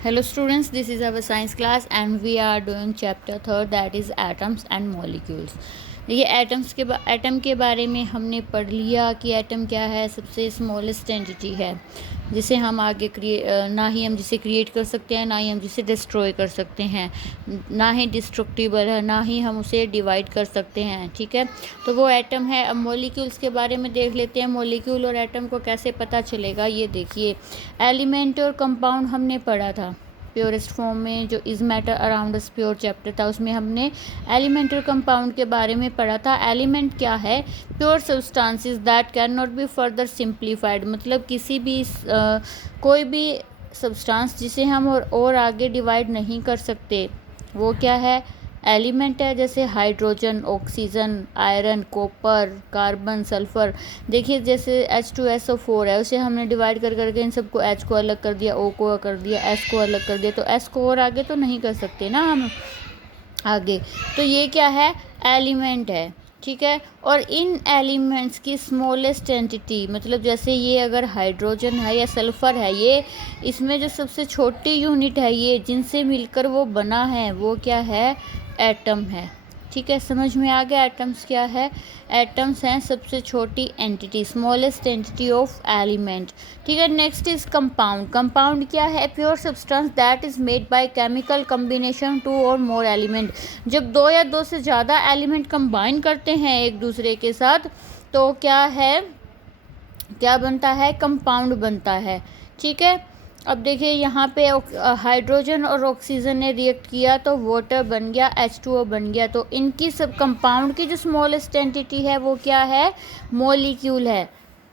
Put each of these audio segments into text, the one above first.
Hello students, this is our science class and we are doing chapter third, that is atoms and molecules. देखिए atom के बारे में हमने पढ़ लिया कि एटम क्या है, सबसे स्मॉलेस्ट एंटिटी है जिसे हम आगे ना ही हम जिसे क्रिएट कर सकते हैं, ना ही हम जिसे डिस्ट्रॉय कर सकते हैं, ना ही डिस्ट्रक्टिबल है, ना ही हम उसे डिवाइड कर सकते हैं। ठीक है, तो वो एटम है। अब मॉलिक्यूल्स के बारे में देख लेते हैं। मॉलिक्यूल और एटम को कैसे पता चलेगा, ये देखिए एलिमेंट और कंपाउंड हमने पढ़ा था प्योरेस्ट फॉर्म में, जो is matter around us pure chapter था, उसमें हमने एलिमेंट और कंपाउंड के बारे में पढ़ा था। एलिमेंट क्या है? Pure substances that can not be further simplified, मतलब किसी भी कोई भी सब्सटेंस जिसे हम और आगे डिवाइड नहीं कर सकते, वो क्या है? एलिमेंट है। जैसे hydrogen, oxygen, iron, copper, carbon, sulphur. देखिए जैसे H2SO4 है, उसे हमने डिवाइड कर करके इन सबको H को अलग कर दिया, O को कर दिया, S को अलग कर दिया, तो S को और आगे तो नहीं कर सकते ना हम आगे। तो ये क्या है? एलिमेंट है। ठीक है, और इन एलिमेंट्स की स्मॉलेस्ट एंटिटी, मतलब जैसे ये अगर हाइड्रोजन है या सल्फ़र है, ये इसमें जो सबसे छोटी यूनिट है, ये जिनसे मिलकर वो बना है, वो क्या है? एटम है। ठीक है, समझ में आ गया एटम्स क्या है? एटम्स हैं सबसे छोटी entity, smallest entity of element. ठीक है, नेक्स्ट इज कंपाउंड। कंपाउंड क्या है? Pure substance that is made by chemical combination two और मोर एलिमेंट। जब दो या दो से ज़्यादा एलिमेंट कंबाइन करते हैं एक दूसरे के साथ, तो क्या है, क्या बनता है? कंपाउंड बनता है। ठीक है, अब देखिए यहाँ पे हाइड्रोजन और ऑक्सीजन ने रिएक्ट किया तो वाटर बन गया, H2O बन गया। तो इनकी सब कंपाउंड की जो स्मॉलेस्ट एंटिटी है वो क्या है? मॉलिक्यूल है।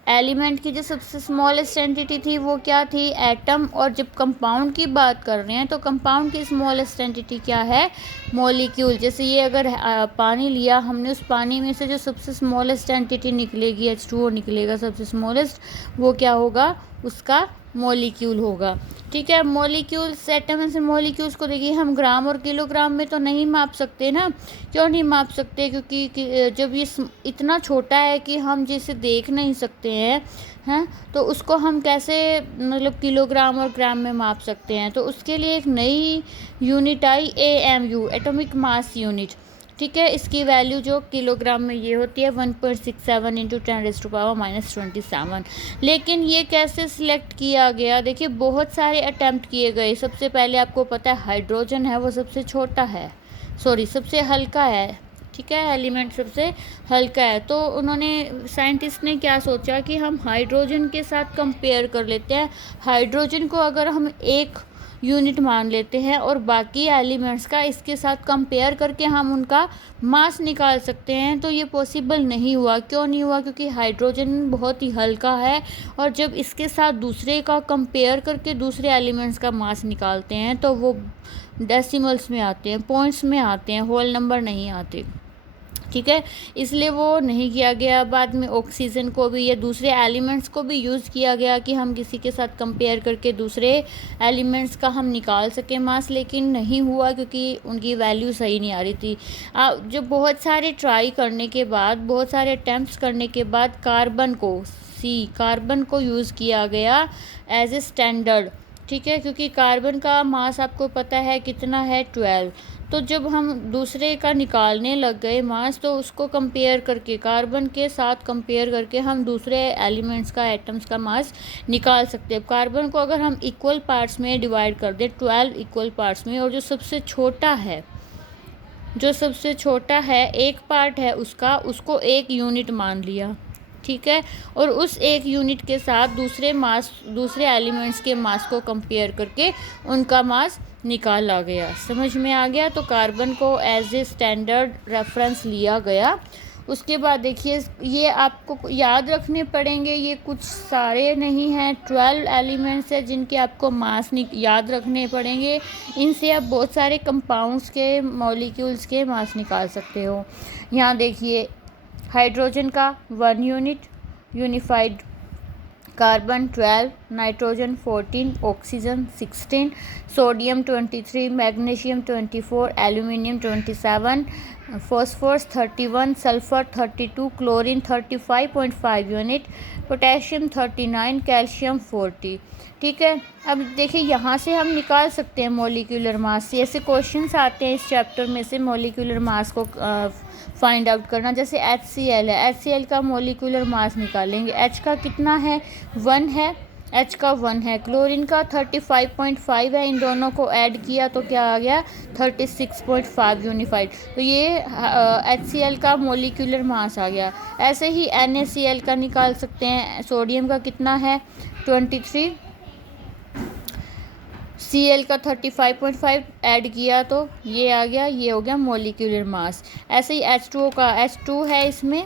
एलिमेंट की जो सबसे स्मॉलेस्ट एंटिटी थी वो क्या थी? एटम। और जब कंपाउंड की बात कर रहे हैं तो कंपाउंड की स्मॉलेस्ट एंटिटी क्या है? मॉलिक्यूल। जैसे ये अगर पानी लिया हमने, उस पानी में से जो सबसे स्मॉलेस्ट एंटिटी निकलेगी, H2O निकलेगा सबसे स्मॉलेस्ट, वो क्या होगा? उसका मॉलिक्यूल होगा। ठीक है, मॉलिक्यूल्स, एटम्स एंड मॉलिक्यूल्स को देखिए हम ग्राम और किलोग्राम में तो नहीं माप सकते ना। क्यों नहीं माप सकते? क्योंकि जब ये इतना छोटा है कि हम जिसे देख नहीं सकते हैं, तो उसको हम कैसे मतलब किलोग्राम और ग्राम में माप सकते हैं? तो उसके लिए एक नई यूनिट आई, AMU, एटॉमिक मास यूनिट। ठीक है, इसकी वैल्यू जो किलोग्राम में ये होती है 1.67 इंटू 10⁻⁻27। लेकिन ये कैसे सिलेक्ट किया गया? देखिए बहुत सारे अटैम्प्ट किए गए। सबसे पहले आपको पता है हाइड्रोजन है, वो सबसे छोटा है, सॉरी सबसे हल्का है। ठीक है, एलिमेंट सबसे हल्का है। तो उन्होंने, साइंटिस्ट ने क्या सोचा कि हम हाइड्रोजन के साथ कंपेयर कर लेते हैं। हाइड्रोजन को अगर हम एक यूनिट मान लेते हैं और बाकी एलिमेंट्स का इसके साथ कंपेयर करके हम उनका मास निकाल सकते हैं, तो ये पॉसिबल नहीं हुआ। क्यों नहीं हुआ? क्योंकि हाइड्रोजन बहुत ही हल्का है, और जब इसके साथ दूसरे का कंपेयर करके दूसरे एलिमेंट्स का मास निकालते हैं तो वो डेसिमल्स में आते हैं, पॉइंट्स में आते हैं, होल नंबर नहीं आते। ठीक है, इसलिए वो नहीं किया गया। बाद में ऑक्सीजन को भी या दूसरे एलिमेंट्स को भी यूज़ किया गया कि हम किसी के साथ कंपेयर करके दूसरे एलिमेंट्स का हम निकाल सकें मास, लेकिन नहीं हुआ क्योंकि उनकी वैल्यू सही नहीं आ रही थी। जो बहुत सारे ट्राई करने के बाद, बहुत सारे अटैम्प्ट्स करने के बाद कार्बन को यूज़ किया गया एज ए स्टैंडर्ड। ठीक है, क्योंकि कार्बन का मास आपको पता है कितना है? 12। तो जब हम दूसरे का निकालने लग गए मास, तो उसको कंपेयर करके, कार्बन के साथ कंपेयर करके हम दूसरे एलिमेंट्स का, एटम्स का मास निकाल सकते हैं। कार्बन को अगर हम इक्वल पार्ट्स में डिवाइड कर दें, 12 इक्वल पार्ट्स में, और जो सबसे छोटा है एक पार्ट है उसका, उसको एक यूनिट मान लिया। ठीक है, और उस एक यूनिट के साथ दूसरे एलिमेंट्स के मास को कंपेयर करके उनका मास निकाला गया। समझ में आ गया? तो कार्बन को एज ए स्टैंडर्ड रेफरेंस लिया गया। उसके बाद देखिए, ये आपको याद रखने पड़ेंगे, ये कुछ सारे नहीं हैं, 12 एलिमेंट्स हैं जिनके आपको मास याद रखने पड़ेंगे। इनसे आप बहुत सारे कंपाउंड्स के, मॉलिक्यूल्स के मास निकाल सकते हो। यहाँ देखिए हाइड्रोजन का 1 unit, unified carbon 12, nitrogen 14, oxygen 16, sodium 23, magnesium 24, aluminium 27, phosphorus 31, sulphur 32, chlorine 35.5 unit, potassium 39, calcium 40। ठीक है, अब देखिए यहाँ से हम निकाल सकते हैं मॉलिक्यूलर मास से। ऐसे क्वेश्चंस आते हैं इस चैप्टर में से मॉलिक्यूलर मास को फाइंड आउट करना। जैसे HCl है, HCl का मॉलिक्यूलर मास निकालेंगे। H का कितना है, 1 है, H का 1 है, क्लोरीन का 35.5 है, इन दोनों को ऐड किया तो क्या आ गया 36.5 यूनिफाइड। तो ये HCl का मॉलिक्यूलर मास आ गया। ऐसे ही NaCl का निकाल सकते हैं। सोडियम का कितना है 23, Cl का 35.5 ऐड किया तो ये आ गया, ये हो गया मॉलिक्यूलर मास। ऐसे ही H2O का, H2 है, इसमें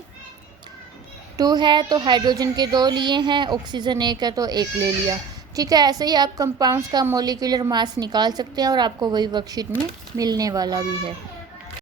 2 है तो हाइड्रोजन के 2 लिए हैं, ऑक्सीजन 1 है तो 1 ले लिया। ठीक है, ऐसे ही आप कंपाउंड्स का मॉलिक्यूलर मास निकाल सकते हैं और आपको वही वर्कशीट में मिलने वाला भी है।